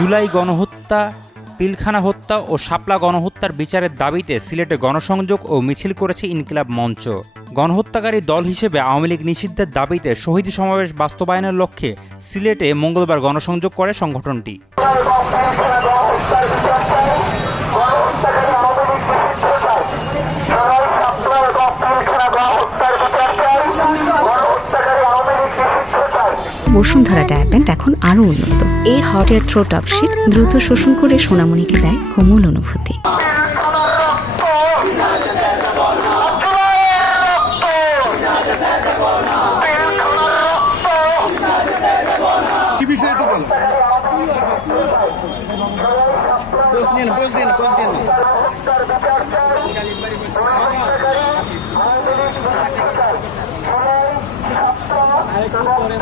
জুলাই গণহত্যা, পিলখানা হত্যা ও শাপলা গণহত্যার বিচারের দাবিতে সিলেটে গণসংযোগ ও মিছিল করেছে ইনকিলাব মঞ্চ। গণহত্যাকারী দল হিসেবে আওয়ামী লীগ নিষিদ্ধের দাবিতে শহীদ সমাবেশ বাস্তবায়নের লক্ষ্যে সিলেটে মঙ্গলবার গণসংযোগ করে সংগঠনটি। বসুন্ধরা ডায়াপেন্ট এখন আরো উন্নত। এই hot air through top sheet দ্রুত শোষণ করে সোনামণিকে দেয় কোমল অনুভূতি। আরেকটু পরে